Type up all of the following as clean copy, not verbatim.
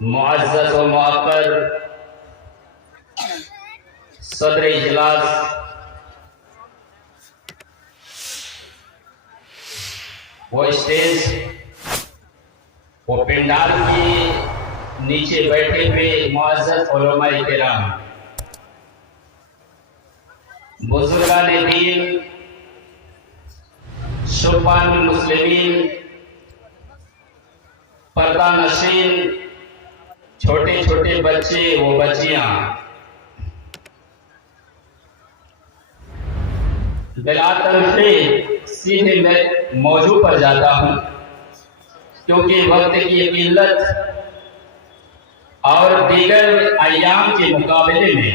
معزز و معقر صدر اجلاس وہ اسٹیج وہ پنڈال کے نیچے بیٹھے ہوئے معزز علماء کرام، بزرگان دین، شبان المسلمین، پردہ نشین، چھوٹے چھوٹے بچے وہ بچیاں، بلا تنقید سیدھے میں موضوع پر جاتا ہوں، کیونکہ وقت کی قلت اور دیگر ایام کے مقابلے میں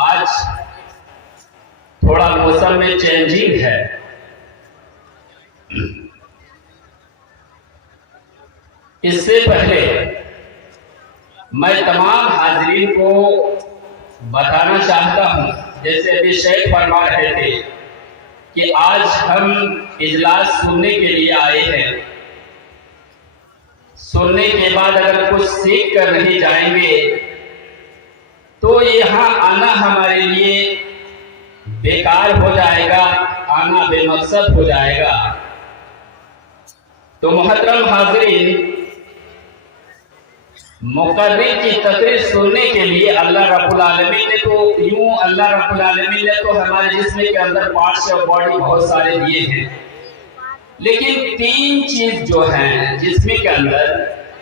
آج تھوڑا موسم میں چینجنگ ہے۔ اس سے پہلے میں تمام حاضرین کو بتانا چاہتا ہوں، جیسے ابھی شیخ فرما رہے تھے کہ آج ہم اجلاس سننے کے لیے آئے ہیں، سننے کے بعد اگر کچھ سیکھ کر نہیں جائیں گے تو یہاں آنا ہمارے لیے بیکار ہو جائے گا، آنا بے مقصد ہو جائے گا۔ تو محترم حاضرین، مقرر کی تقریر سننے کے لیے اللہ رب العالمین نے تو ہمارے جسم کے اندر پارٹس اور باڈی بہت سارے دیے ہیں، لیکن تین چیز جو ہیں جسم کے اندر،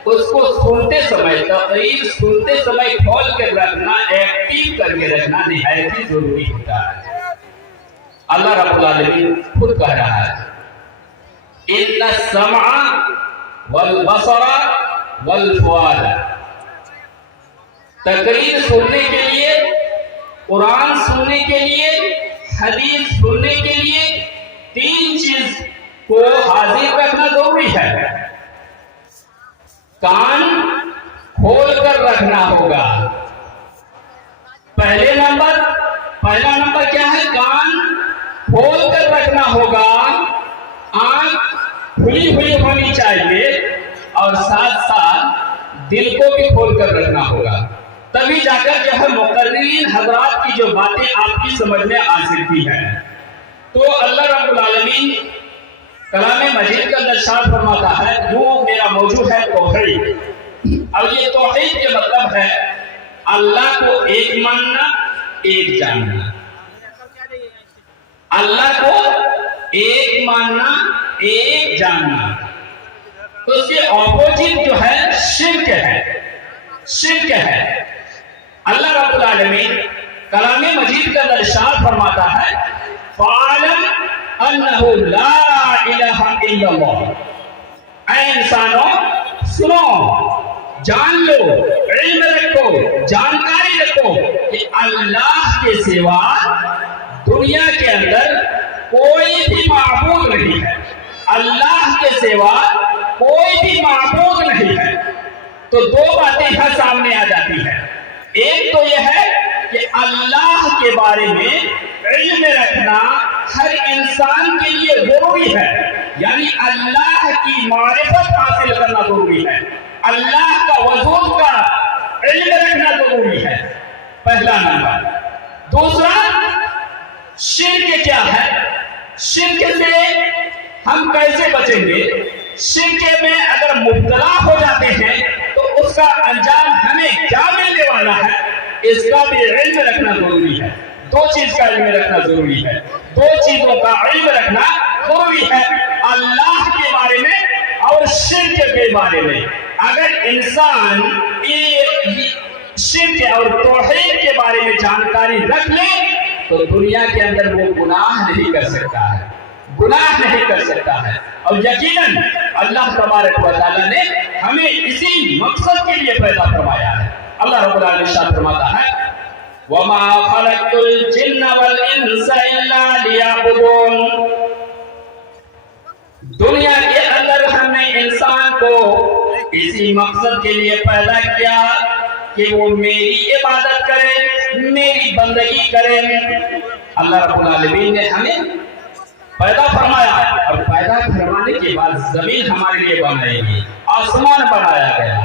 اس کو سنتے سمے، تقریر سنتے سمے کھول کے رکھنا، ایکٹیو کر کے رکھنا نہایت ہی ضروری ہوتا ہے۔ اللہ رب العالمین خود کہہ رہا ہے ان السمع والبصر والفؤاد، تقریر سننے کے لیے، قرآن سننے کے لیے، حدیث سننے کے لیے تین چیز کو حاضر رکھنا ضروری ہے۔ کان کھول کر رکھنا ہوگا۔ پہلا نمبر کیا ہے؟ کان کھول کر رکھنا ہوگا، آنکھ کھلی ہوئی ہونی چاہیے، اور ساتھ ساتھ دل کو بھی کھول کر رکھنا ہوگا، تبھی جا کر جو ہے مقررین حضرات کی جو باتیں آپ کی سمجھ میں آ سکتی ہیں۔ تو اللہ رب العالمین کلام مجید کا ارشاد فرماتا ہے، جو میرا موضوع ہے توحید، اور یہ توحید کے مطلب ہے اللہ کو ایک ماننا، ایک جاننا۔ اللہ کو ایک ماننا، ایک جاننا۔ تو اس کے اپوزٹ جو ہے شرک ہے، شرک ہے۔ اللہ رب العالمین کلام مجید کا ارشاد فرماتا ہے، فَعَلَمْ أَنَّهُ لَا إِلَهَ إِلَّا اللَّهُ، اے انسانوں سنو، جان لو، علم رکھو، جانکاری رکھو کہ اللہ کے سوا دنیا کے اندر کوئی بھی معبود نہیں ہے، اللہ کے سوا کوئی بھی معبود نہیں ہے۔ تو دو باتیں یہاں سامنے آ جاتی ہیں، ایک تو یہ ہے کہ اللہ کے بارے میں علم رکھنا ہر انسان کے لیے ضروری ہے، یعنی اللہ کی معرفت حاصل کرنا ضروری ہے، اللہ کا وجود کا علم رکھنا ضروری ہے، پہلا نمبر۔ دوسرا، شرک کیا ہے؟ شرک سے ہم کیسے بچیں گے؟ شرک میں اگر مبتلا ہو جاتے ہیں تو اس کا انجام ہمیں کیا ملنے والا ہے، اس کا بھی علم رکھنا ضروری ہے۔ دو چیز کا علم رکھنا ضروری ہے، دو چیزوں کا علم رکھنا ضروری ہے، اللہ کے بارے میں اور شرک کے بارے میں۔ اگر انسان شرک اور توحید کے بارے میں جانکاری رکھ لے تو دنیا کے اندر وہ گناہ نہیں کر سکتا ہے، گناہ نہیں کر سکتا ہے۔ اور یقیناً اللہ تبارک و تعالیٰ نے ہمیں اسی مقصد کے لیے پیدا فرمایا ہے۔ اللہ رب العالمین ارشاد فرماتا ہے، وَمَا خَلَقْتُ الْجِنَّ وَالْإِنسَ إِلَّا لِيَعْبُدُونَ، دنیا کے اندر ہم نے انسان کو اسی مقصد کے لیے پیدا کیا کہ وہ میری عبادت کرے، میری بندگی کرے۔ اللہ رب العالمین نے ہمیں پیدا فرمایا، اور پیدا کروانے کے بعد زمین ہمارے لیے بنائی گئی، آسمان بنایا گیا،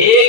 1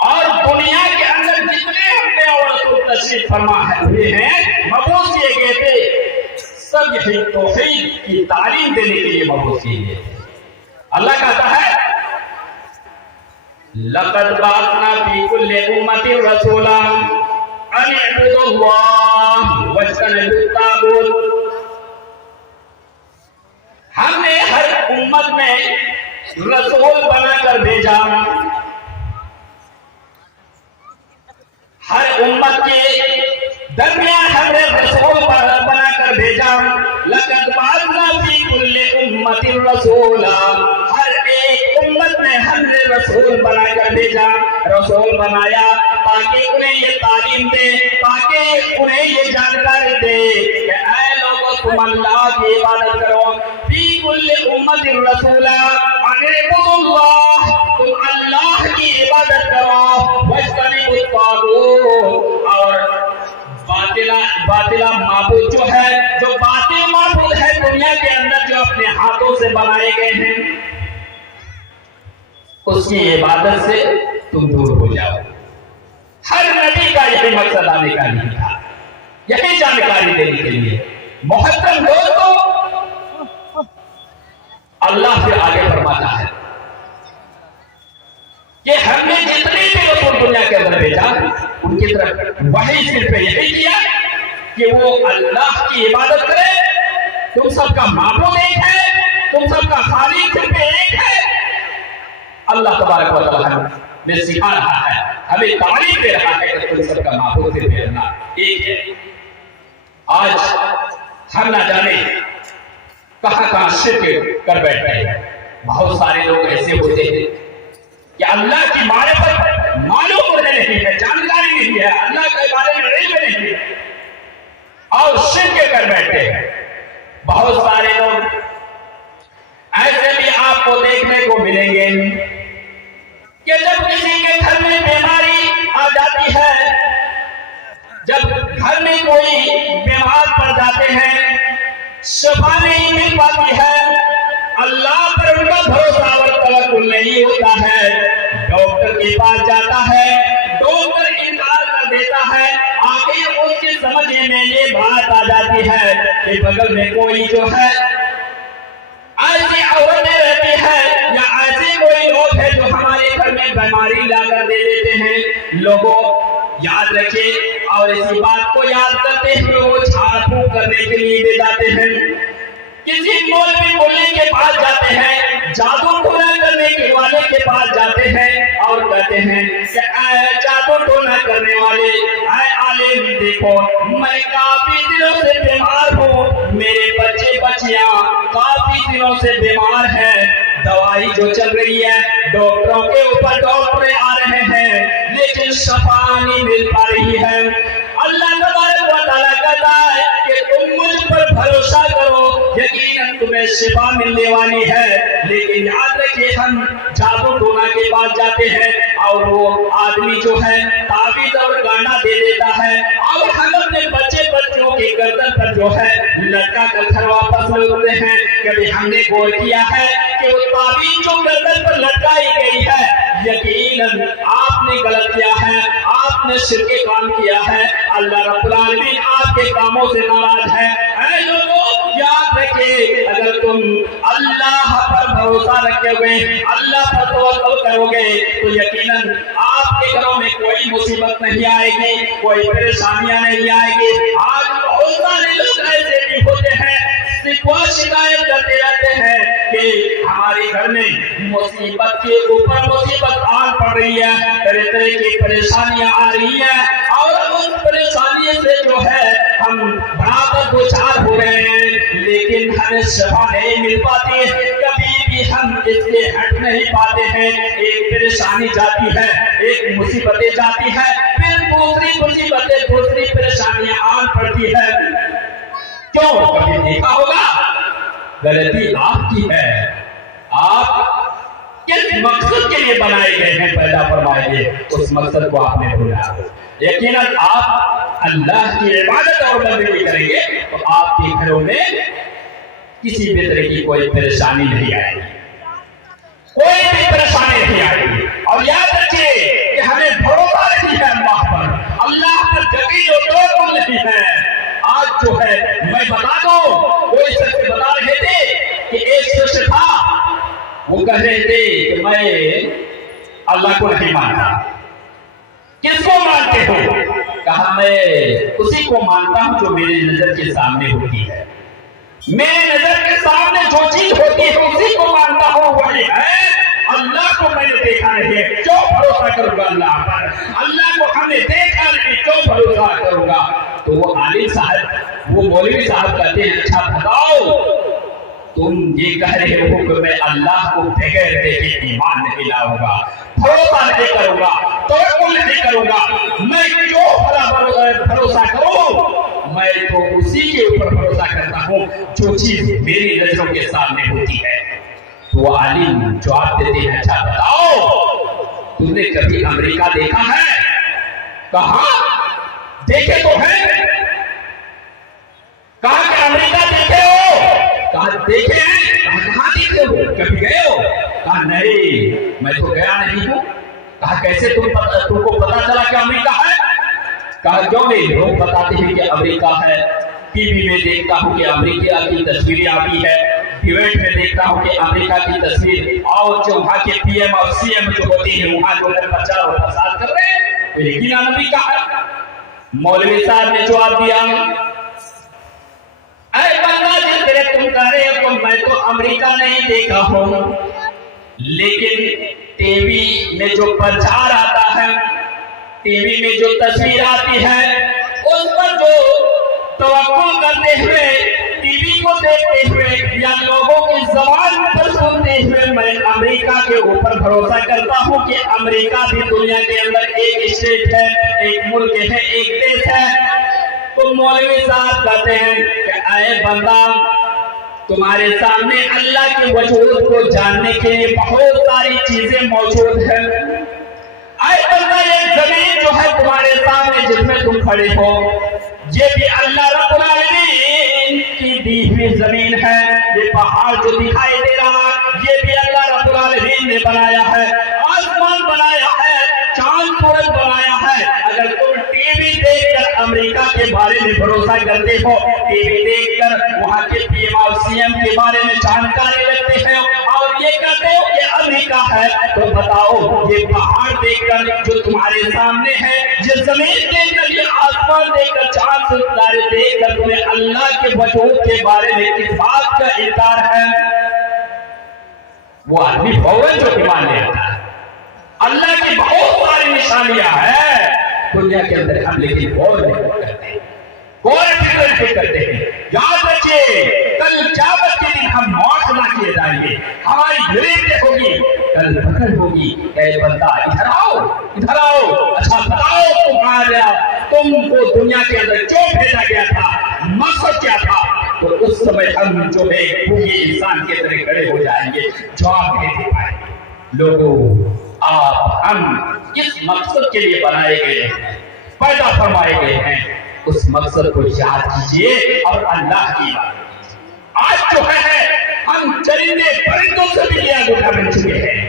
اور دنیا کے اندر جتنے انبیاء اور رسول تشریف فرما ہوئے ہیں مبعوث کیے گئے تھے، سب یہی توحید کی تعلیم دینے کے لیے مبعوث کیے گئے تھے۔ اللہ کہتا ہے لقد بعثنا فی کل امۃ رسولا ان اعبدوا اللہ واجتنبوا الطاغوت، ہم نے ہر امت میں رسول بنا کر بھیجا، ہر امت کے درمیان ہم نے رسول بنا کر بھیجا۔ لقد بعثنا فی کل امۃ رسولا، ہر ایک امت میں ہم نے رسول بنا کر بھیجا، رسول بنایا تاکہ انہیں یہ تعلیم دے، تاکہ انہیں یہ جانکاری دے کہ اے لوگوں تم اللہ کی عبادت کرو۔ فی کل امۃ رسولا ان اعبدوا اللہ، تم اللہ کی عبادت کرو، واجتنبوا الطاغوت، اور باطلا معبود جو ہے، جو باطل معبود ہے دنیا کے اندر جو اپنے ہاتھوں سے بنائے گئے ہیں، اس کی عبادت سے تم دور ہو جاؤ۔ ہر نبی کا یہی مقصد آنے کا نہیں تھا، یہی جانکاری دینے کے لیے۔ محترم دوستو، اللہ پھر آگے فرماتا ہے کہ ہم نے جتنے بھی رسول دنیا کے اندر بھیجا ان کی طرف وحی صرف یہی کیا کہ وہ اللہ کی عبادت کرے، تم سب کا معبود ایک ہے، تم سب کا خالق صرف ایک ہے۔ اللہ تبارک و تعالیٰ نے سکھا رہا ہے، ہمیں تعلیم دے رہا ہے کہ تم سب کا معبود صرف اللہ ایک ہے۔ آج ہم نہ جانے کہاں کہاں شرک کر بیٹھے ہیں۔ بہت سارے لوگ ایسے ہوتے ہیں کہ اللہ کی معرفت معلوم انہیں نہیں ہے، جانکاری نہیں ہے، اللہ کے بارے میں علم نہیں ہے، اور شرک کر بیٹھے ہیں۔ بہت سارے لوگ ایسے بھی آپ کو دیکھنے کو ملیں گے کہ جب کسی کے گھر میں بیماری آ جاتی ہے، جب گھر میں کوئی بیمار پڑ جاتے ہیں، شفا نہیں مل پاتی ہے، اللہ پر ان کا بھروسہ اور توکل نہیں ہوتا ہے، ڈاکٹر کے پاس جاتا ہے، ڈاکٹر انکار کر دیتا ہے، آخر اس کے سمجھ میں یہ بات آ جاتی ہے کہ بغل میں کوئی جو ہے ایسی عورتیں رہتی ہے یا ایسے کوئی لوگ ہیں جو ہمارے گھر میں بیماری لا کر دے دیتے ہیں۔ لوگوں یاد رکھیں اور اسی بات کو یاد کرتے ہوئے وہ جھاڑ پھونک کرنے کے لیے لے جاتے ہیں، کسی مولوی کے پاس جاتے ہیں، جادو ٹونا کرنے کے والے کے پاس جاتے ہیں اور کہتے ہیں کہ اے جادو ٹونا کرنے والے، اے عالم دیکھو میں کافی دنوں سے بیمار ہوں، میرے بچے بچیاں کافی دنوں سے بیمار ہیں، دوائی جو چل رہی ہے ڈاکٹروں کے اوپر ڈاکٹر آ رہے ہیں لیکن شفا نہیں مل پا رہی ہے۔ اللہ تبارک و تعالیٰ کہتا ہے کہ تم مجھ پر بھروسہ کرو، یقیناً تمہیں شفا ملنے والی ہے۔ لیکن یاد رکھیے ہم جادو ٹونا کے پاس جاتے ہیں اور وہ آدمی جو ہے تعویذ اور گانا دے دیتا ہے اور ہم اپنے بچے بچوں کی گردن پر جو ہے لٹکا کر گھر واپس لوٹتے ہیں۔ کبھی ہم نے غور کیا ہے کہ وہ تعویذ جو گردن پر لٹکائی گئی ہے یقیناً آپ نے غلط کیا ہے، آپ نے شرک کام کیا ہے، اللہ رب العالمین آپ کے کاموں سے ناراض ہے۔ اے لوگوں یاد رکھیں اگر تم اللہ پر بھروسہ رکھے ہوئے اللہ پر توکل کرو گے تو یقیناً آپ کے گھروں میں کوئی مصیبت نہیں آئے گی، کوئی پریشانیاں نہیں آئے گی۔ آج بہت سارے لوگ ایسے بھی ہوتے ہیں شکوہ شکایت کرتے رہتے ہیں کہ ہمارے گھر میں مصیبت کے اوپر مصیبت آن پڑ رہی ہے، طرح طرح کی پریشانیاں آ رہی ہیں اور اس پریشانی سے جو ہے ہم برابر دو چار ہو رہے ہیں لیکن ہمیں شفا نہیں مل پاتی، کبھی بھی ہم اس سے ہٹ نہیں پاتے ہیں۔ ایک پریشانی جاتی ہے، ایک مصیبتیں جاتی ہے، پھر دوسری مصیبتیں دوسری پریشانیاں آن پڑتی ہے۔ کیوں؟ کبھی دیکھا ہوگا غلطی آپ کی ہے، آپ کس مقصد کے لیے بنائے گئے ہیں پیدا فرمائے گئے، اس مقصد کو آپ نے بھولا۔ یقیناً آپ اللہ کی عبادت اور بندگی کریں گے تو آپ کے گھروں میں کسی بھی طرح کی کوئی پریشانی نہیں آئے گی۔ کوئی بھی پریشانی نہیں آئے گی. اور یاد رکھیے کہ ہمیں بھروسہ نہیں ہے اللہ پر، اللہ پر یقین و توکل نہیں ہے. آج جو ہے میں بتا دوں، وہ اس سے بتا رہے تھے کہ ایک شخص تھا، وہ کہہ رہے تھے کہ میں اللہ کو نہیں مانتا. کس کو مانتے ہو؟ کہا میں اسی کو مانتا ہوں جو میری نظر کے سامنے ہوتی ہے. میری نظر کے سامنے جو چیز ہوتی ہے اسی کو مانتا ہوں، وہی ہے. اللہ کو میں نے دیکھا نہیں ہے، کیوں بھروسہ کروں گا اللہ پر؟ اللہ کو ہم نے دیکھا نہیں، کیوں بھروسہ کروں گا؟ تو وہ عالم صاحب، وہ مولوی صاحب کہتے ہیں اچھا بتاؤ، تم یہ کہہ رہے ہو کہ میں اللہ کو بغیر دیکھے ایمان نہیں لاؤں گا، بھروسہ نہیں کروں گا، توکل نہیں کروں گا، میں کیوں بھروسہ کروں؟ میں تو اسی کے اوپر بھروسہ کرتا ہوں جو چیز میری نظروں کے سامنے ہوتی ہے. تو وہ عالم جواب دیتے ہیں اچھا بتاؤ، تم نے کبھی امریکہ دیکھا ہے؟ کہا دیکھے تو ہے. کہا کہ امریکہ دیکھے ہو؟ کہا دیکھے ہیں. کہاں دیکھے ہو؟ کبھی گئے ہو؟ کہا نہیں میں تو گیا نہیں ہوں. کہا کیسے تم کو پتا چلا کہ امریکہ ہے؟ کہا کیوں نہیں، لوگ بتاتے ہیں کہ امریکہ ہے، ٹی وی میں دیکھتا ہوں کہ امریکہ کی تصویریں آتی ہے، ڈیبیٹ میں دیکھتا ہوں کہ امریکہ کی تصویر، اور جو وہاں کے پی ایم اور سی ایم جو ہوتی ہے وہاں جو ہے پرچار و فساد کر رہے ہیں، تو یقینا امریکہ ہے. مولوی صاحب نے جواب دیا اے بندہ جس طرح تم کہہ رہے ہو میں تو امریکہ نہیں دیکھا ہوں، لیکن ٹی وی میں جو پرچار آتا ہے، ٹی وی میں جو تصویر آتی ہے، اس پر جو توقع کرتے ہوئے، ٹی وی کو دیکھتے ہوئے یا لوگوں کی زبان پر سنتے ہوئے میں امریکہ کے اوپر بھروسہ کرتا ہوں کہ امریکہ بھی دنیا کے اندر ایک اسٹیٹ ہے، ایک ملک ہے، ایک دیش ہے. تو مولوی صاحب کہتے ہیں کہ اے بندہ تمہارے سامنے اللہ کے وجود کو جاننے کے لیے بہت ساری چیزیں موجود ہیں. اے بندہ یہ زمین جو ہے تمہارے سامنے جس میں تم کھڑے ہو، یہ بھی اللہ رب العالمین کی دی ہوئی زمین ہے. یہ پہاڑ جو دکھائی دے رہا یہ بھی اللہ رب العالمین نے بنایا ہے. آسمان بنایا ہے، چاند سورج بنایا ہے. اگر تم ٹی وی دیکھ کر امریکہ کے بارے میں بھروسہ کرتے ہو، ٹی وی دیکھ کر وہاں کے پی ایم اور سی ایم کے بارے میں جانکاری رکھتے ہو اور یہ کہتے ہو کہ امریکہ ہے، تو بتاؤ یہ پہاڑ دیکھ کر جو تمہارے سامنے ہے، یہ زمین دیکھ کر، یہ آسمان دیکھ کر، چاند ستارے دیکھ کر تمہیں اللہ کے وجود کے بارے میں کس بات کا انکار ہے؟ وہ آدمی فوراً جو ایمان لے آتا ہے. اللہ کی بہت ساری نشانیاں ہیں دنیا کے اندر، ہم لیکن غور نہیں کرتے، غور فکر نہیں کرتے ہیں. یاد رکھیے کل قیامت کے دن ہم موت نہ کیے جائیں گے، ہماری گریبیں ہوگی، کل پکڑ ہوگی. اے بندہ ادھر آؤ، ادھر آؤ، اچھا بتاؤ تم کو دنیا کے اندر کیوں بھیجا گیا تھا، مقصد کیا تھا؟ تو اس سمے ہم جو ہے بھوکے انسان کے طرح کھڑے ہو جائیں گے، جواب نہیں دے پائیں گے. لوگوں آپ ہم اس مقصد کے لیے بنائے گئے ہیں، پیدا فرمائے گئے ہیں. اس مقصد کو یاد کیجئے اور اللہ کی بات کیجئے. آج جو ہے ہم چرندے پرندوں سے بھی لیا گیا بن چکے ہیں.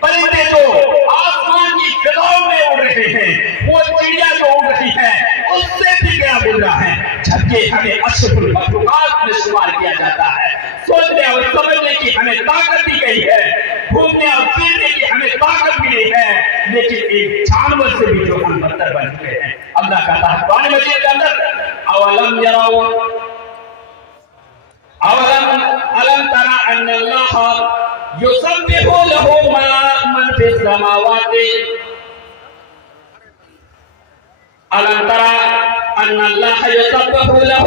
پرندے جو آسمان کی فضاؤں میں اڑ رہے ہیں، وہ چڑیا جو اڑ رہی ہے اس سے بھی گیا گزرا ہے، جبکہ ہمیں اشرف المخلوقات میں شمار کیا جاتا ہے. سوچنے اور سمجھنے کی ہمیں طاقت دی گئی ہے، گھومنے اور پھرنے کی ہمیں طاقت ملی ہے، لیکن ایک جانور سے بھی جو ہم بدتر بن چکے ہیں. اللہ کہتا ہے قرآن مجید کے اندر اولم یروا الم ترى ان الله يسبح له من في السماوات الم ترى ان الله يسبح له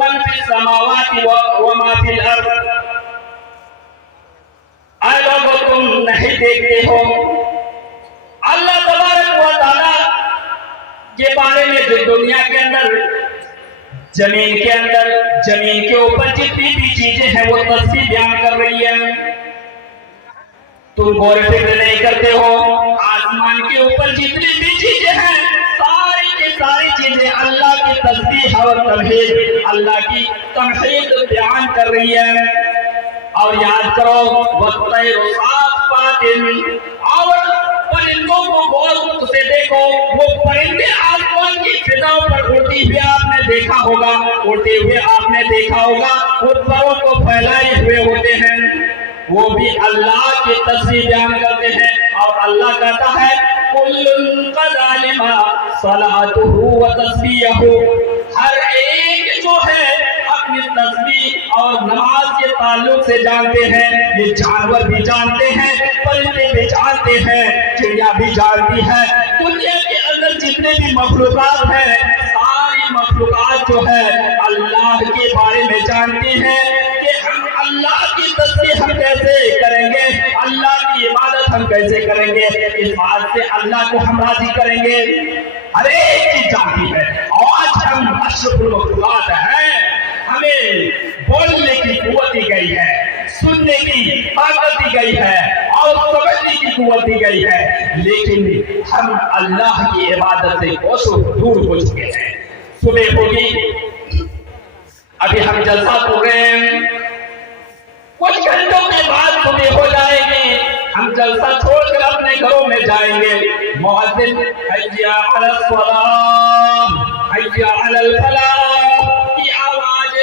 من في السماوات وما في الارض. اے لوگوں تم نہیں دیکھتے ہو اللہ تبارک و تعالی کے بارے میں جو دنیا کے اندر، زمین کے اندر، زمین کے اوپر جتنی بھی چیزیں ہیں وہ تسبیح بیان کر رہی ہیں. تم غور و فکر نہیں کرتے ہو آسمان کے اوپر جتنی بھی چیزیں ہیں ساری کی ساری چیزیں اللہ کی تسبیح اور تمجید، اللہ کی تمجید بیان کر رہی ہے. اور یاد کرو وَالطَّيْرُ صَافَّاتٍ اور پرندوں کو غور سے دیکھو، وہ پرندے آسمان کی فضاؤں پر اڑتی ہوئے آپ نے دیکھا ہوگا، اڑتے ہوئے آپ نے دیکھا ہوگا، وہ پروں کو پھیلائے ہوئے ہوتے ہیں، وہ بھی اللہ کی تصویر بیان کرتے ہیں، اور اللہ کہتا ہے کل قد علم صلاته وتسبیحه، ہر ایک جو ہے اپنی تسبیح اور نماز کے تعلق سے جانتے ہیں، یہ جانور بھی جانتے ہیں، پرندے بھی جانتے ہیں، چڑیا بھی جانتی ہے، دنیا کے اندر جتنے بھی مخلوقات ہیں ساری مخلوقات جو ہے اللہ کے بارے میں جانتی ہیں کہ ہم اللہ کی تسبیح ہم کیسے کریں گے، اللہ کی عبادت ہم کیسے کریں گے، اس بات سے اللہ کو ہم راضی کریں گے، ہر ایک چیز جانتی ہے۔ آج ہم اشرف المخلوقات ہیں، ہمیں بولنے کی قوت دی گئی ہے، سننے کی طاقت دی گئی ہے اور سمجھنے کی قوت دی گئی ہے، لیکن ہم اللہ کی عبادت سے کوسوں دور ہو چکے ہیں۔ صبح ہوگی، ابھی ہم جلسہ پڑھ رہے ہیں، کچھ گھنٹوں کے بعد صبح ہو جائے گی، ہم جلسہ چھوڑ کر اپنے گھروں میں جائیں گے، مؤذن حی علی الصلاۃ حی علی الفلاح کی آواز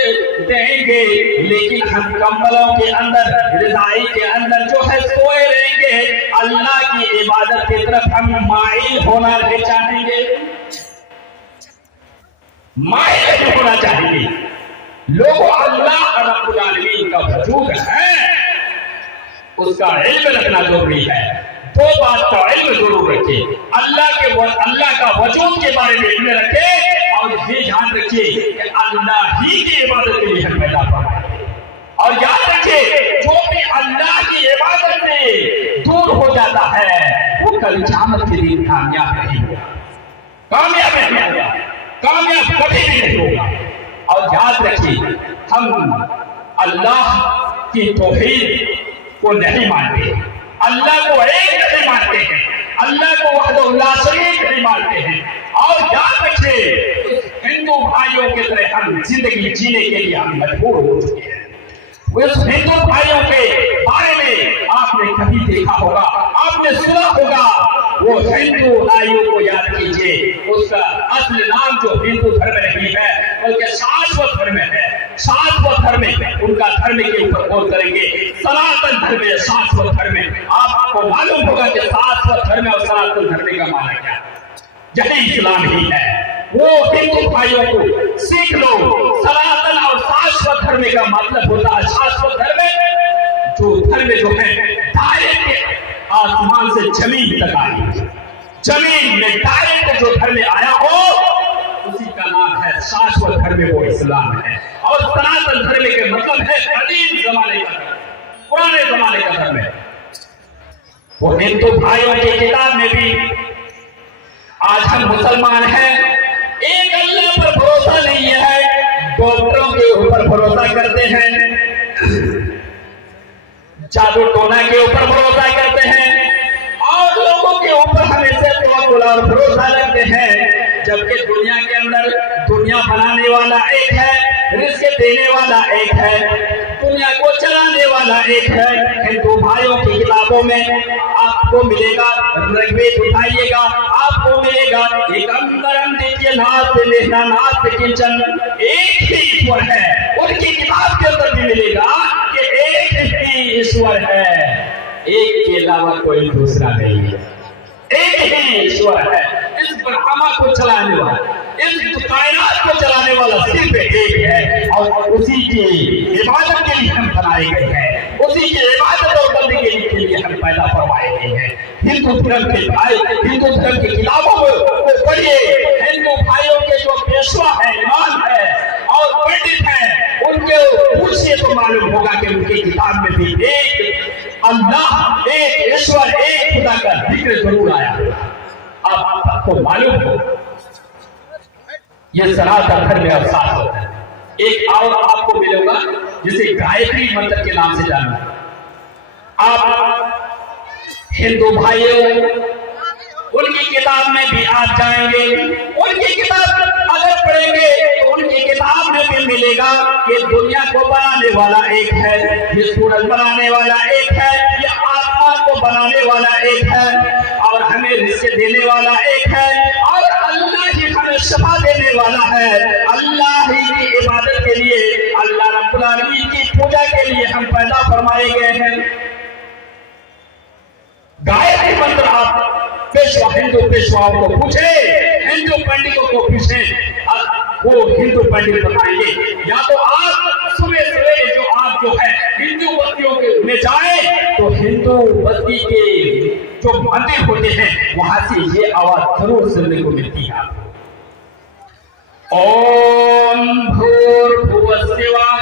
دیں گے، لیکن ہم کمبلوں کے اندر، رضائی کے اندر جو ہے سوئے رہیں گے، اللہ کی عبادت کی طرف ہم مائل ہونا نہیں چاہیں گے، مائل نہیں ہونا چاہیں گے۔ لوگوں اللہ رب العالمین کا وجود ہے، اس کا علم رکھنا ضروری ہے، دو بات کا علم ضرور رکھے، اللہ کا وجود کے بارے میں علم رکھے، اور یہ یاد رکھے کہ اللہ ہی کی عبادت کے لیے ہم پیدا فرمائے، اور یاد رکھے جو بھی اللہ کی عبادت سے دور ہو جاتا ہے وہ کل قیامت کے دن کامیاب نہیں ہوگا، کامیاب نہیں ہوگا، کامیاب کبھی بھی نہیں ہوگا۔ اور یاد رکھیے ہم اللہ کی توحید کو نہیں مانتے، اللہ کو ایک نہیں مانتے ہیں، اللہ کو وحدہ لا شریک نہیں مانتے ہیں، اور یاد رکھیے ہندو بھائیوں کی طرح ہم زندگی جینے کے لیے ہم مجبور ہو چکے ہیں۔ اس ہندو بھائیوں کے بارے میں آپ نے کبھی دیکھا ہوگا، آپ نے سنا ہوگا، وہ ہندو بھائیوں کو یاد کیجئے، اس کا اصل نام جو ہندو دھرم نہیں ہے بلکہ شاشوت دھرم ہے، شاشوت دھرم، ان کا دھرم کے اوپر غور کریں گے، سناتن دھرم ہے، شاشوت دھرم، آپ کو معلوم ہوگا کہ شاشوت دھرم اور سناتن دھرم کا معنی کیا ہے، یہی اسلام ہی ہے۔ وہ ہندو بھائیوں کو سیکھ لو، سناتن اور شاشوت دھرم کا مطلب ہوتا ہے، شاشوت دھرم جو دھرم جو ہے ڈائریکٹ آسمان سے زمین تک آئی، زمین میں ڈائریکٹ جو دھرم آیا ہو اسی کا نام ہے شاشوت دھرم، وہ اسلام ہے، اور سناتن دھرم کے مطلب ہے قدیم زمانے کا دھرم، پرانے زمانے کا دھرم ہے۔ وہ ہندو بھائیوں کی کتاب میں بھی آج ہم مسلمان ہیں، ایک اللہ پر بھروسہ نہیں ہے، ڈاکٹروں کے اوپر بھروسہ کرتے ہیں، جادو ٹونا کے اوپر بھروسہ کرتے ہیں، اور لوگوں کے اوپر ہمیشہ توکل اور بھروسہ رکھتے ہیں، جبکہ دنیا کے اندر دنیا بنانے والا ایک ہے، رزق دینے والا ایک ہے، دنیا کو چلانے والا ایک ہے۔ ہندو بھائیوں کی کتابوں میں آپ کو ملے گا، رگ وید اٹھائیے گا، آپ کو ملے گا ایک اندرم دیکھیے ناتھ لہنا ناتھ کنچن، ایک ہی ایشور ہے، ان کی کتاب کے اندر بھی ملے گا کہ ایک ہی ایشور ہے، ایک کے علاوہ کوئی دوسرا نہیں ہے، ایک ہی ایشور ہے، اس برہما کو چلانے والا، اس کائنات کو چلانے والا صرف ایک ہے، اور اسی کی عبادت کے لیے ہم بنائے گئے ہیں، اسی کی عبادت اور بندگی کے لیے ہم پیدا فرمائے گئے ہیں۔ ہندو دھرم کے بھائی ہندو دھرم کی کتابوں کو پڑھیے، ہندو بھائیوں کے جو پیشوا ہے، امام ہے اور پنڈت ہیں، ان کے پوچھئے تو معلوم ہوگا کہ ان کی کتاب میں بھی ایک اللہ، ایک ایشور، ایک خدا کا ذکر ضرور آیا ہے۔ آپ کو معلوم ہو یہ سناتن دھرم اور شاشوت ہے۔ ایک اور آپ کو ملے گا جسے گایتری منتر کے نام سے جانا، آپ ہندو بھائیوں ان کی کتاب میں بھی آپ جائیں گے، ان کی کتاب اگر پڑھیں گے تو ان کی کتاب میں بھی ملے گا کہ دنیا کو بنانے والا ایک ہے، یہ سورج بنانے والا ایک ہے، یہ آسمان کو بنانے والا ایک ہے اور ہمیں رزق دینے والا ایک ہے اور اللہ ہی ہمیں شفا دینے والا ہے. اللہ ہی کی عبادت کے لیے, اللہ رب العالمین کی پوجا کے لیے ہم پیدا فرمائے گئے ہیں. گایتری منتر آپ پیشوا ہندو پیشواؤں کو پوچھیں, ہندو پنڈتوں کو پوچھیں, وہ ہندو پنڈت بتائیں گے. یا تو آپ صبح سویرے جو ہے ہندو بستیوں میں جائیں تو ہندو بستی کے جو مندر ہوتے ہیں وہاں سے یہ آواز ضرور سننے کو ملتی ہے. اوم بھوربھوسوام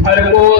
بھرگو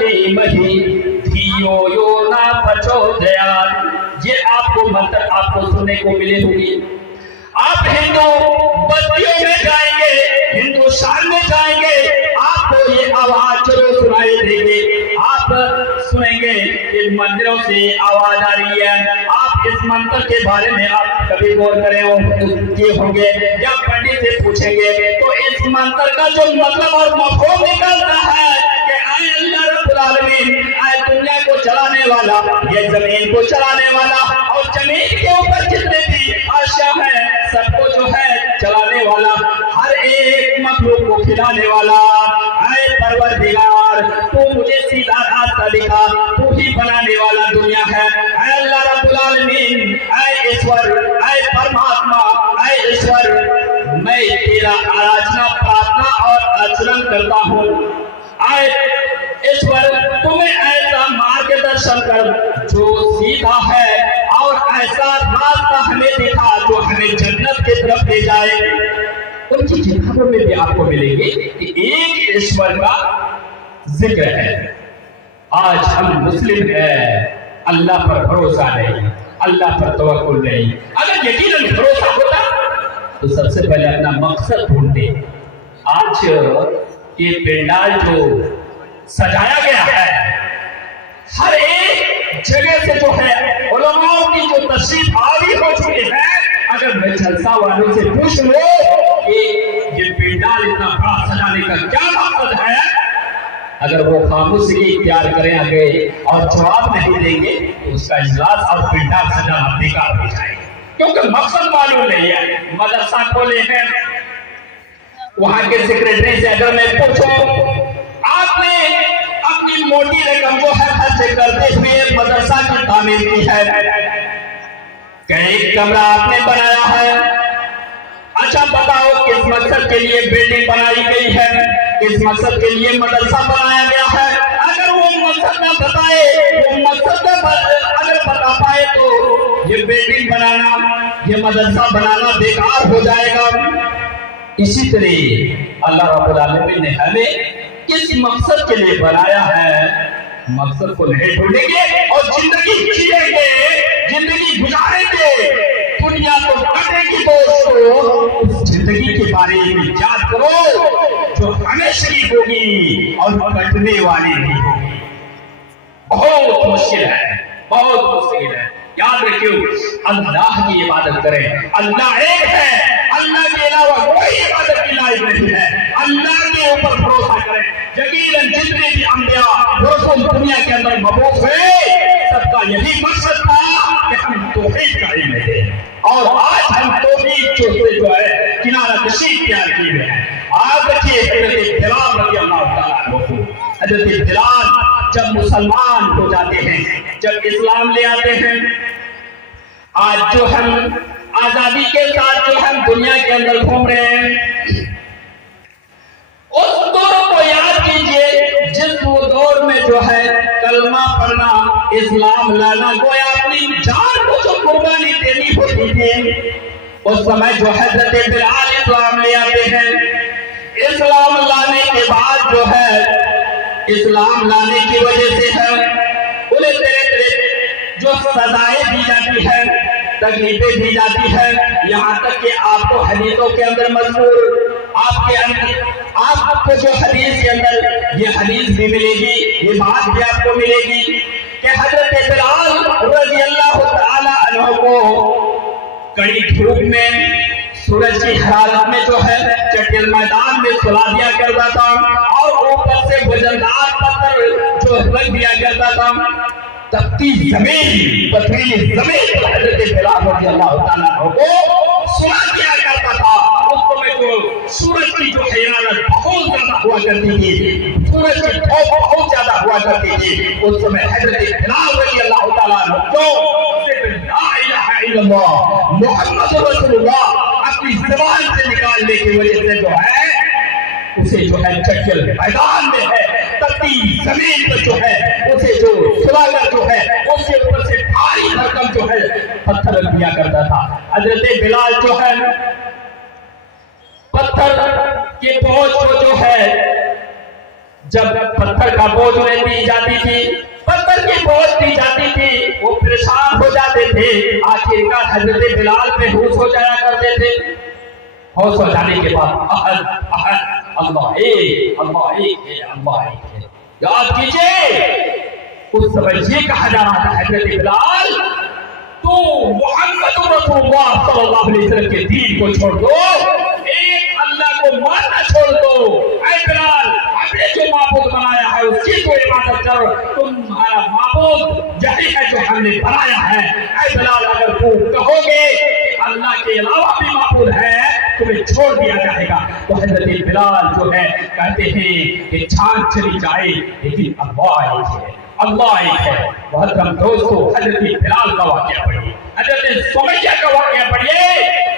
دھیمہی دھیو یو نہ پرچودیات. یہ آپ کو منتر آپ کو سننے کو ملے ہوگی. آپ ہندو بستیوں میں جائیں گے, ہندوستان میں جائیں گے, آپ کو یہ آواز ضرور سنائی دے گی. آپ سنیں گے کہ مندروں سے آواز آ رہی ہے. آپ اس منتر کے بارے میں آپ کبھی غور کریں ہوں گے یا پنڈت سے پوچھیں گے تو اس منتر کا جو مطلب اور مفہوم نکلتا ہے کہ اے اللہ رب العالمین, اے دنیا کو چلانے والا, یہ زمین کو چلانے والا اور زمین کے اوپر جتنے بھی اشیاء ہیں سب کو جو ہے چلانے والا, ہر ایک مخلوق کو کھلانے والا, اے پروردگار تو مجھے سیدھا راستہ دکھا, تو ہی بنانے والا دنیا ہے. اے اللہ رب العالمین, اے ایشور, اے پرماتما, اے ایشور, میں تیرا آراجنا پرارتھنا اور آچرن کرتا ہوں. اے ایشور, تمہیں ایسا مارگدرشن کر جو سیدھا ہے اور ایسا راستہ ہمیں دکھا جو ہمیں جنت کی طرف لے جائے. ان کی کتابوں میں بھی آپ کو ملیں گے کہ ایک ایشور کا ذکر ہے. آج ہم مسلم ہیں, اللہ پر بھروسہ نہیں, اللہ پر توکل نہیں. اگر یقیناً بھروسہ ہوتا تو سب سے پہلے اپنا مقصد ڈھونڈتے. آج یہ پنڈال جو سجایا گیا ہے ہر ایک جگہ سے جو ہے علماء کی جو تشریف آوری ہو چکی ہے, اگر میں جلسہ والوں سے پوچھ لوں کہ یہ پنڈال اتنا بڑا سجانے کا کیا مقصد ہے, اگر وہ خاموشی اختیار کریں آگے اور جواب نہیں دیں گے تو اس کا اجلاس اور پنڈال سجانا بیکار ہو جائے گا, کیونکہ مقصد معلوم نہیں ہے. مدرسہ کھولے ہیں, وہاں کے سیکریٹری سے اگر میں پوچھوں آپ نے اپنی موٹی رقم جو ہے خرچ کرتے ہوئے مدرسہ کی تعمیر کی ہے, ایک کمرہ آپ نے بنایا ہے, اچھا بتاؤ کس مقصد کے لیے بلڈنگ بنائی گئی ہے, کس مقصد کے لیے مدرسہ بنایا گیا ہے. اگر وہ مقصد نہ بتائے, وہ مقصد اگر بتا پائے تو یہ بلڈنگ بنانا, یہ مدرسہ بنانا بیکار ہو جائے گا. اسی طرح اللہ رب العالمین نے ہمیں کس مقصد کے لیے بنایا ہے, مقصد کو نہیں ڈھونڈیں گے اور زندگی جیئیں گے, زندگی گزاریں گے. دنیا تو کٹے گی دوستو, اس زندگی کے بارے میں یاد کرو جو ہمیشہ ہی ہوگی اور کٹنے والی بھی ہوگی. بہت مشکل ہے, بہت مشکل ہے. یاد رکھیو, اللہ کی عبادت کریں. اللہ ایک ہے, اللہ کے علاوہ کوئی عبادت کی لائق نہیں ہے. اللہ کے اوپر بھروسہ کریں. یقیناً جتنے بھی انبیاء رسول دنیا کے اندر مبعوث ہوئے سب کا یہی مقصد تھا کہ ہم توحید کا علم دیں, اور آج ہم توحید جو ہے کنارہ کشی اختیار کی ہے. آج دیکھیے حضرت بلال رضی اللہ تعالیٰ عنہ, حضرت بلال جب مسلمان ہو جاتے ہیں, جب اسلام لے آتے ہیں, آج جو ہم آزادی کے ساتھ جو ہم دنیا کے اندر گھوم رہے ہیں اس دور کو یاد کیجئے جس دور میں جو ہے کلمہ پڑھنا, اسلام لانا گویا اپنی جان کو جو قربانی دینی ہوتی تھی. اس سمے جو حضرت بلال اسلام لے آتے ہیں, اسلام لانے کے بعد جو ہے اسلام لانے کی وجہ سے ہے انہیں طرح طرح جو سزائیں دی جاتی ہے, تکلیفیں دی جاتی ہے, یہاں تک کہ آپ کو حدیثوں کے اندر مذکور آپ کو جو حدیث کے اندر یہ حدیث بھی ملے گی, یہ بات بھی آپ کو ملے گی کہ حضرت بلال رضی اللہ تعالی عنہ کو کڑی دھوپ میں, سورج کی حرارت میں جو ہے چٹیل میدان میں سلا دیا کرتا تھا, اور اوپر سے وزندار پتھر جو جو رکھ دیا کرتا تھا تپتی زمین پتھریلی زمین پر حضرت بلال رضی اللہ تعالیٰ عنہ کو سنا دیا کرتا تھا. اس میں جو سورج کی جو حرارت بہت زیادہ ہوا کرتی تھی, سورج کی دھوپ بہت زیادہ ہوا کرتی تھی, اس میں حضرت بلال رضی اللہ تعالیٰ عنہ کو صرف لا الہ الا اللہ محمد رسول اللہ اپنی زبان سے نکالنے کی وجہ سے جو ہے اسے جو ہے جنگل میدان میں ہے تپتی زمین پر جو ہے اسے جو سلاگر جو ہے اس کے اوپر سے بھاری بھرکم جو ہے پتھر رکھ دیا کرتا تھا. حضرت بلال جو ہے پتھر کے بوجھ کو جو ہے جب پتھر کا بوجھ انہیں دی جاتی تھی, پتھر کی بوجھ دی جاتی تھی, وہ پریشان ہو جاتے تھے. آخرکار حضرت بلال بے ہوش ہو جایا کرتے تھے. ہوش ہو جانے کے بعد احد احد اللہ ایک اللہ ایک ہے اللہ ایک ہے یاد کیجئے. اس سمے یہ کہا جا رہا تھا حضرت بلال تو محمد رسول اللہ صلی اللہ علیہ وسلم کے دین کو چھوڑ دو, ایک اللہ کو ماننا چھوڑ دو. اے بلال ہم نے جو معبود بنایا ہے اس کی تو عبادت کرو, تمہارا معبود یہی ہے جو ہم نے بنایا ہے. اے بلال اگر تم کہو گے کہ اللہ کے علاوہ بھی معبود ہے تمہیں چھوڑ دیا جائے گا. تو حضرت بلال جو ہے کہتے ہیں کہ جان چلی جائے لیکن اللہ ایک ہے اللہ ایک ہے. محترم دوستو حضرت بلال کا واقعہ پڑھیے, حضرت سمیہ کا واقعہ پڑھیے.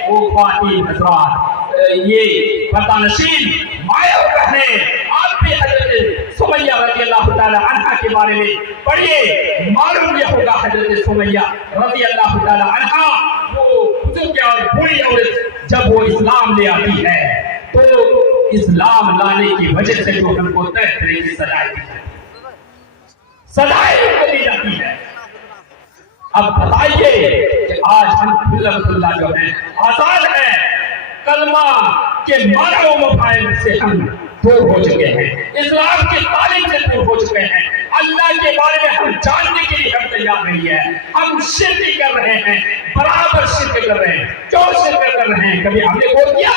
وہ خواتین حضرات یہ پردہ نشین مائیں اور بہنیں آپ بھی حضرت سمیہ رضی اللہ تعالی عنہ کے بارے میں پڑھیے, معلوم یہ ہوگا حضرت سمیہ رضی اللہ تعالی عنہ وہ بزرگ اور بوڑھی عورت جب وہ اسلام لے آتی ہے تو اسلام لانے کی وجہ سے جو ہم کو طرح طرح کی سزائیں دی جاتی ہے, سزائیں دی جاتی ہے. اب بتائیے کہ آج ہم اللہ جو ہے آزاد ہیں, کلمہ کے معنی و مفاہیم سے ہم دور ہو چکے ہیں, اسلام کی تعلیم سے دور ہو چکے ہیں, اللہ کے بارے میں ہم جاننے کے لیے ہم تیار نہیں ہے. ہم شرک کر رہے ہیں, برابر شرک کر رہے ہیں. کیوں شرک کر رہے ہیں؟ کبھی ہم نے بول دیا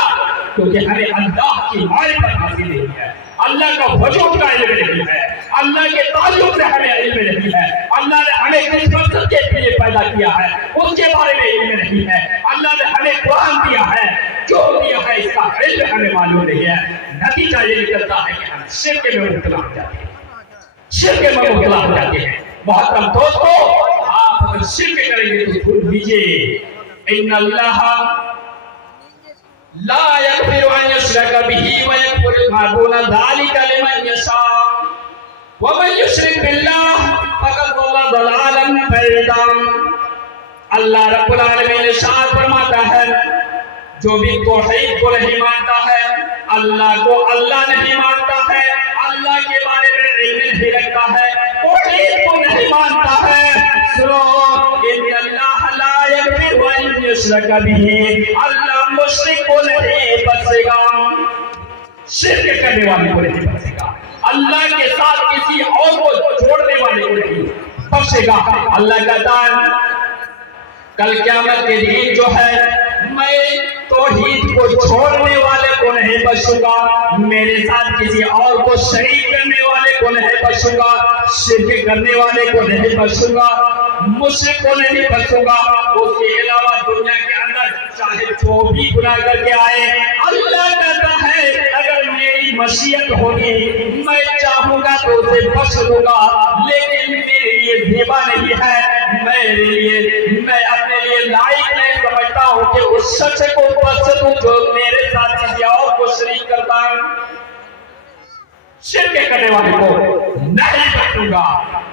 کیونکہ ہمیں اللہ کی معرفت حاصل نہیں ہے, اللہ کا وجود کا علم نہیں ہے, اللہ کے تعلق سے ہمیں علم نہیں ہے, اللہ نے ہمیں کس مقصد کے لیے پیدا کیا ہے اس کے بارے میں علم نہیں ہے, اللہ نے ہمیں قرآن دیا ہے جو دیا ہے اس کا علم ہمیں معلوم نہیں ہے. نتیجہ یہ نکلتا ہے کہ ہم شرک میں مبتلا ہو جاتے ہیں, شرک میں مبتلا ہو جاتے ہیں. محترم دوستو آپ اگر شرک کریں گے تو بھول لیجیے ان اللہ لا يغفر ان يشرك به ويغفر ما دون ذلك لمن يشاء ومن يشرك بالله فقد ضل ضلالا بعيدا. اللہ رب العالمین ارشاد فرماتا ہے جو بھی توحید کو نہیں مانتا ہے, اللہ کو اللہ نہیں مانتا ہے, اللہ کے بارے میں علم نہیں رکھتا ہے, توحید کو نہیں مانتا ہے, سنو ان اللہ لا یغفر ان یشرک به, اللہ مشرک کو نہیں بخشے گا, شرک کرنے والے کو نہیں بخشے گا, اللہ کے ساتھ کسی اور کو جوڑنے والے کو نہیں بخشے گا. اللہ کہتا ہے کل قیامت کے دن جو ہے میں توحید کو چھوڑنے والے کو نہیں بخشوں گا, میرے ساتھ کسی اور کو شریک کرنے والے کو نہیں بخشوں گا, شرک کرنے والے کو نہیں بخشوں گا, مشرک کو نہیں بخشوں گا. اس کے علاوہ دنیا کے اندر چاہے جو بھی گناہ کر کے آئے, اللہ کہتا ہے اگر میری مشیت ہوگی میں چاہوں گا تو اسے بخش دوں گا, لیکن میرے لیے زیبا نہیں ہے, میں اپنے لیے لائق نہیں سمجھتا ہوں کہ اس شخص کو بخش دوں جو میرے ساتھ کسی اور کو شریک کرتا ہے. شرک کرنے والے کو نہیں بخشوں گا,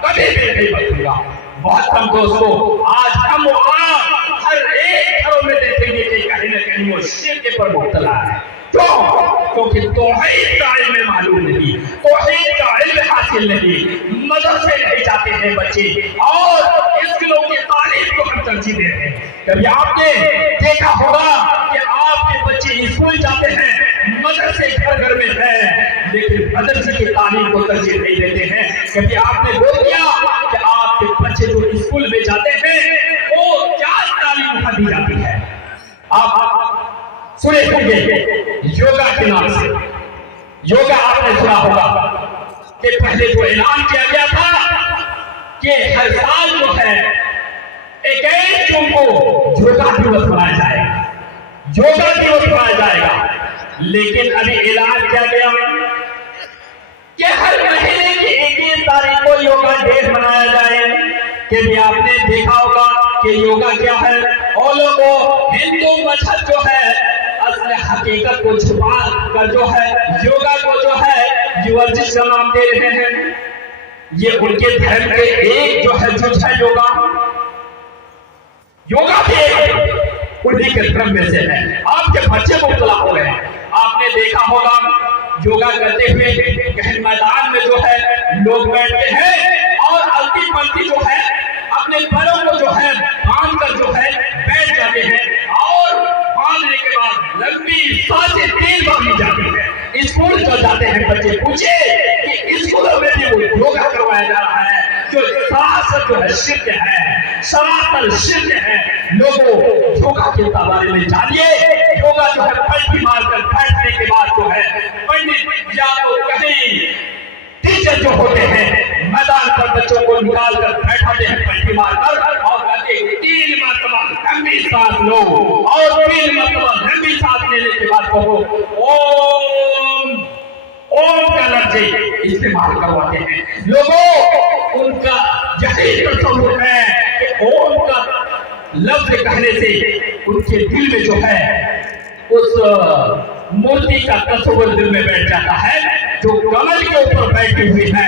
کبھی بھی نہیں بخشوں گا. محترم دوستو آج ہم ہر ایک گھروں میں دیکھیں گے کہ کہیں نہ کہیں وہ شرک پر مبتلا ہے. کیونکہ توحید کا علم معلوم نہیں, توحید کا علم حاصل نہیں, مدرسے نہیں جاتے ہیں بچے اور اسکولوں کی تعلیم کو ہم ترجیح دے رہے ہیں. کبھی آپ نے دیکھا ہوگا کہ آپ کے بچے اسکول جاتے ہیں, مدرسے گھر گھر میں ہیں, لیکن مدرسے کی تعلیم کو ترجیح نہیں دیتے ہیں. کبھی آپ نے بول دیا کہ آپ کے بچے جو اسکول میں جاتے ہیں وہ کیا تعلیم وہاں دی جاتی ہے. آپ سنے ہوں گے یوگا کے نام سے, یوگا آپ نے سنا ہوگا کہ پہلے جو اعلان کیا گیا تھا کہ ہر سال جو ہے 21 جون کو یوگا دیوس منایا جائے گا، یوگا دیوس منایا جائے گا، لیکن ابھی اعلان کیا گیا کہ ہر مہینے کی 21 تاریخ کو یوگا ڈے منایا جائے۔ کہ بھی آپ نے دیکھا ہوگا کہ یوگا کیا ہے، اور لوگوں ہندو مذہب جو ہے اصل حقیقت کو چھپا کر جو ہے یوگا کو جو ہے ورزش کا نام دے رہے ہیں۔ یہ ان کے دھرم کے ایک جو ہے جز ہے یوگا، یوگا بھی ایک انہی کے دھرم میں سے ہے۔ آپ کے بچے مبتلا ہو رہے ہیں، آپ نے دیکھا ہوگا یوگا کرتے ہوئے کہیں میدان میں جو ہے لوگ بیٹھتے ہیں اور الٹی پلٹی جو ہے اپنے پیروں کو جو ہے باندھ کر جو ہے بیٹھ جاتے ہیں، اور باندھنے کے بعد لمبی سانسیں تیز بھری جاتی ہے۔ اسکول جو جاتے ہیں بچے، پوچھے کہ اسکولوں میں بھی وہ یوگا کروایا جا رہا ہے جو سراسر جو ہے شرک ہے، سراسر شرک ہے۔ لوگوں یوگا کے بارے میں جانیے، یوگا جو ہے پلٹی مار کر بیٹھنے کے بعد جو ہے پنڈت یا تو کہیں ٹیچر جو ہوتے ہیں میدان پر بچوں کو نکال کر بیٹھاتے ہیں پلٹی مار کر، اور کہتے ہیں 3 مرتبہ لمبی سانس لو، اور 3 مرتبہ لمبی سانس لینے کے بعد کہو اوم، اوم کا لفظ استعمال کرواتے ہیں۔ لوگوں ان کا یہی تصور ہے کہ اوم کا لفظ کہنے سے ان کے دل میں جو ہے اس مورتی کا تصور دل میں بیٹھ جاتا ہے جو کمل کے اوپر بیٹھی ہوئی ہے،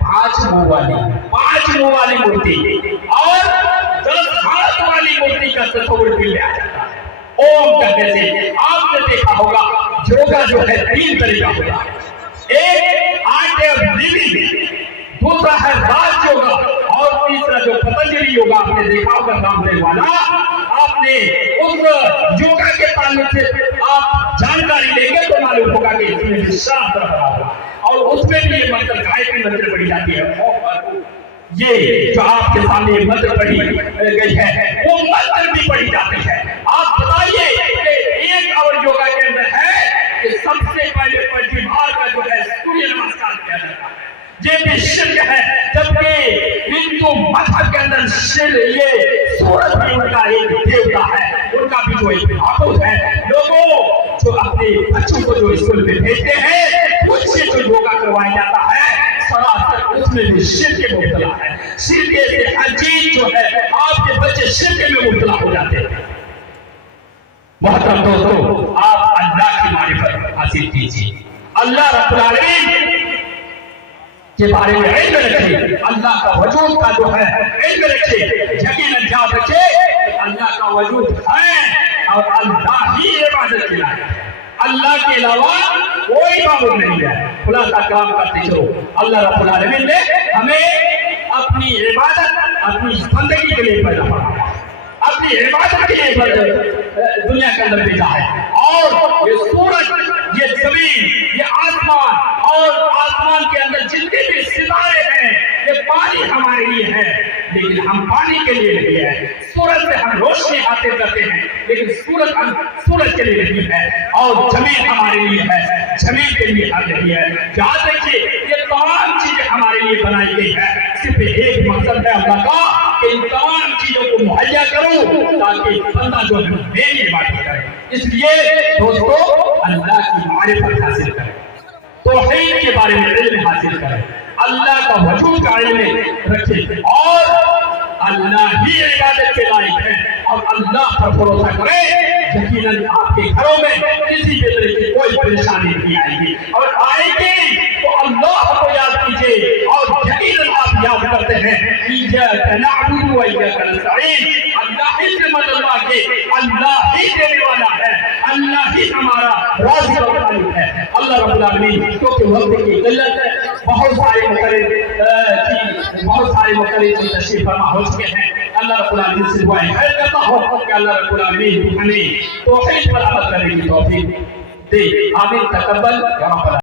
5 منہ والی مورتی اور 10 ہاتھ والی مورتی کا تصور دل میں آ جاتا ہے۔ اوم کہنے سے آپ نے دیکھا ہوگا یوگا جو ہے 3 طریقہ ہوگا، ایک آرٹ آف لیونگ، دوسرا ہے راج یوگا، اور تیسرا جو پتنجلی یوگا آپ نے دیکھا ہوگا رام دیو والا۔ آپ نے اس یوگا کے تعلق سے آپ جانکاری لیں گے تو معلوم ہوگا کہ اس میں شاستر بنا ہوگا، اور اس میں بھی یہ منتر گایتری منتر پڑھی جاتی ہے۔ یہ جو آپ کے سامنے منتر پڑھی گئی ہے وہ منتر بھی پڑھی جاتی ہے۔ آپ بتائیے کہ ایک اور یوگا کے اندر ہے کہ سب سے پہلے پلٹی مار کا جو ہے سوریہ نمسکار کیا جاتا ہے، یہ بھی شرک ہے، جبکہ ہندو مذہب کے اندر یہ سورج بھی ان کا ایک دیوتا ہے، ان کا بھی جو ایک معبود ہے۔ لوگوں جو اپنے بچوں کو جو اسکول میں بھیجتے ہیں اس سے جو یوگا کروایا جاتا ہے سراسر اس میں بھی شرک میں مبتلا ہے۔ شرک سے ہر چیز جو ہے آپ کے بچے شرک میں مبتلا ہو جاتے ہیں۔ محترم دوستو، آپ اللہ کی معرفت حاصل کیجیے، اللہ رب العالمین کے بارے میں علم رکھے، اللہ کا وجود کا جو ہے علم رکھے، یقیناً جان رکھے کہ اللہ کا وجود ہے اور اللہ ہی عبادت کے لائق ہے، اللہ کے علاوہ کوئی معبود نہیں ہے۔ خلاصہ کلام کرتے چلو، اللہ رب العالمین نے ہمیں اپنی عبادت اپنی بندگی کے لیے پیدا کیا، اپنی عبادت کے لیے دنیا کے اندر بھیجا ہے، اور یہ سورج، یہ زمین، یہ آسمان، اور آسمان کے اندر جتنے بھی ستارے ہیں یہ پانی ہمارے لیے ہے، لیکن ہم پانی کے لیے نہیں ہے۔ سورج سے ہم روشنی حاصل کرتے ہیں لیکن سورج کے لیے نہیں ہے، اور زمین ہمارے لیے ہے، زمین کے لیے ہم نہیں ہے۔ یاد رکھیے یہ تمام چیزیں ہمارے لیے بنائی گئی ہے، صرف ایک مقصد ہے اللہ کا کہ ان تمام چیزوں کو مہیا کروں تاکہ بندہ جو ہے میری عبادت کرے۔ اس لیے دوستو اللہ کی معرفت حاصل کریں، توحید کے بارے میں علم حاصل کریں، اللہ کا وجود کا علم رکھیں، اور اللہ ہی عبادت کے لائق ہے، اور اللہ پر بھروسہ کریں۔ یقیناً آپ کے گھروں میں کسی بھی طرح کی کوئی پریشانی نہیں آئے گی، اور آئے گی تو اللہ کو یاد کیجیے، اور یقیناً آپ یاد کرتے ہیں ایاک نعبد و ایاک نستعین، اللہ ہی سے مدد مانگے، اللہ ہی دینے والا ہے، اللہ ہی ہمارا رازق و مالک ہے۔ اللہ رب العالمین کیونکہ وقت کی قلت ہے، بہت سارے مقرر تشریف فرما ہو چکے ہیں۔ اللہ رب العالمین سے دعائیں خیر کرتا ہوں کہ اللہ رب العالمین ہمیں توحید پر عمل کرنے کی توفیق دے، آمین، تقبل یا رب العالمین۔